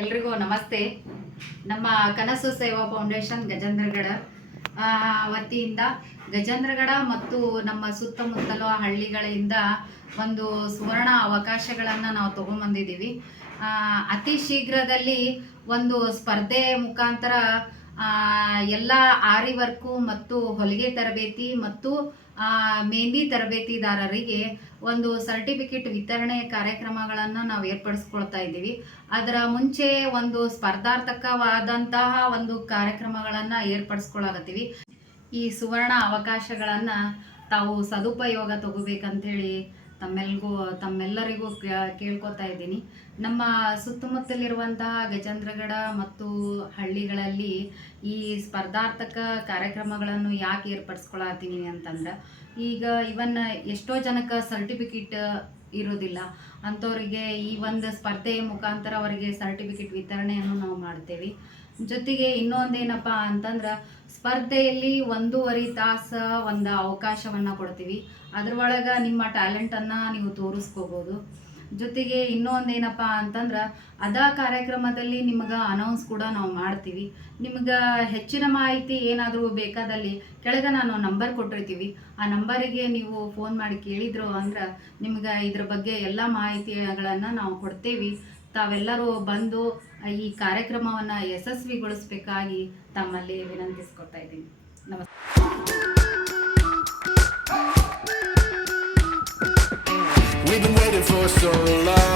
ಎಲ್ರಿಗೂ ನಮಸ್ತೆ. ನಮ್ಮ ಕನಸು ಸೇವಾ ಫೌಂಡೇಶನ್ ಗಜೇಂದ್ರಗಡ ವತಿಯಿಂದ ಗಜೇಂದ್ರಗಡ ಮತ್ತು ನಮ್ಮ ಸುತ್ತಮುತ್ತಲ ಹಳ್ಳಿಗಳಿಂದ ಒಂದು ಸುವರ್ಣ ಅವಕಾಶಗಳನ್ನು ನಾವು ತಗೊಂಡ್ಬಂದಿದ್ದೀವಿ. ಅತಿ ಶೀಘ್ರದಲ್ಲಿ ಒಂದು ಸ್ಪರ್ಧೆ ಮುಖಾಂತರ ಎಲ್ಲ ಆರಿ ವರ್ಕು ಮತ್ತು ಹೊಲಿಗೆ ತರಬೇತಿ ಮತ್ತು ಮೆಹಂದಿ ತರಬೇತಿದಾರರಿಗೆ ಒಂದು ಸರ್ಟಿಫಿಕೇಟ್ ವಿತರಣೆ ಕಾರ್ಯಕ್ರಮಗಳನ್ನು ನಾವು ಏರ್ಪಡಿಸ್ಕೊಳ್ತಾ ಇದ್ದೀವಿ. ಅದರ ಮುಂಚೆ ಒಂದು ಸ್ಪರ್ಧಾರ್ಥಕವಾದಂತಹ ಒಂದು ಕಾರ್ಯಕ್ರಮಗಳನ್ನು ಏರ್ಪಡಿಸ್ಕೊಳ್ಳಾಗತ್ತೀವಿ. ಈ ಸುವರ್ಣ ಅವಕಾಶಗಳನ್ನು ತಾವು ಸದುಪಯೋಗ ತಗೋಬೇಕಂತೇಳಿ ತಮ್ಮೆಲ್ಲರಿಗೂ ಕೇಳ್ಕೊತಾ ಇದ್ದೀನಿ. ನಮ್ಮ ಸುತ್ತಮುತ್ತಲಿರುವಂತಹ ಗಜೇಂದ್ರಗಡ ಮತ್ತು ಹಳ್ಳಿಗಳಲ್ಲಿ ಈ ಸ್ಪರ್ಧಾರ್ಥಕ ಕಾರ್ಯಕ್ರಮಗಳನ್ನು ಯಾಕೆ ಏರ್ಪಡಿಸ್ಕೊಳತ್ತೀನಿ ಅಂತಂದ್ರೆ, ಈಗ ಎಷ್ಟೋ ಜನಕ್ಕೆ ಸರ್ಟಿಫಿಕೇಟ್ ಇರೋದಿಲ್ಲ. ಅಂಥವರಿಗೆ ಈ ಒಂದು ಸ್ಪರ್ಧೆಯ ಮುಖಾಂತರ ಅವರಿಗೆ ಸರ್ಟಿಫಿಕೇಟ್ ವಿತರಣೆಯನ್ನು ನಾವು ಮಾಡ್ತೇವೆ. ಜೊತೆಗೆ ಇನ್ನೊಂದೇನಪ್ಪ ಅಂತಂದ್ರೆ, ಸ್ಪರ್ಧೆಯಲ್ಲಿ 1.5 ತಾಸು ಒಂದು ಅವಕಾಶವನ್ನು ಕೊಡ್ತೀವಿ. ಅದ್ರೊಳಗೆ ನಿಮ್ಮ ಟ್ಯಾಲೆಂಟನ್ನು ನೀವು ತೋರಿಸ್ಕೋಬೋದು. ಜೊತೆಗೆ ಇನ್ನೊಂದೇನಪ್ಪ ಅಂತಂದ್ರೆ, ಕಾರ್ಯಕ್ರಮದಲ್ಲಿ ನಿಮ್ಗೆ ಅನೌನ್ಸ್ ಕೂಡ ನಾವು ಮಾಡ್ತೀವಿ. ನಿಮ್ಗೆ ಹೆಚ್ಚಿನ ಮಾಹಿತಿ ಏನಾದರೂ ಬೇಕಾದಲ್ಲಿ ಕೆಳಗೆ ನಾನು ನಂಬರ್ ಕೊಟ್ಟಿರ್ತೀವಿ. ಆ ನಂಬರಿಗೆ ನೀವು ಫೋನ್ ಮಾಡಿ ಕೇಳಿದ್ರು ಅಂದ್ರೆ ನಿಮ್ಗೆ ಇದ್ರ ಬಗ್ಗೆ ಎಲ್ಲ ಮಾಹಿತಿಗಳನ್ನು ನಾವು ಕೊಡ್ತೇವೆ. ತಾವೆಲ್ಲರೂ ಬಂದು ಈ ಕಾರ್ಯಕ್ರಮವನ್ನು ಯಶಸ್ವಿಗೊಳಿಸಬೇಕಾಗಿ ತಮ್ಮಲ್ಲಿ ವಿನಂತಿಸ್ಕೊತಾ ಇದ್ದೀನಿ. ನಮಸ್ತೆ. We've been waiting for so long.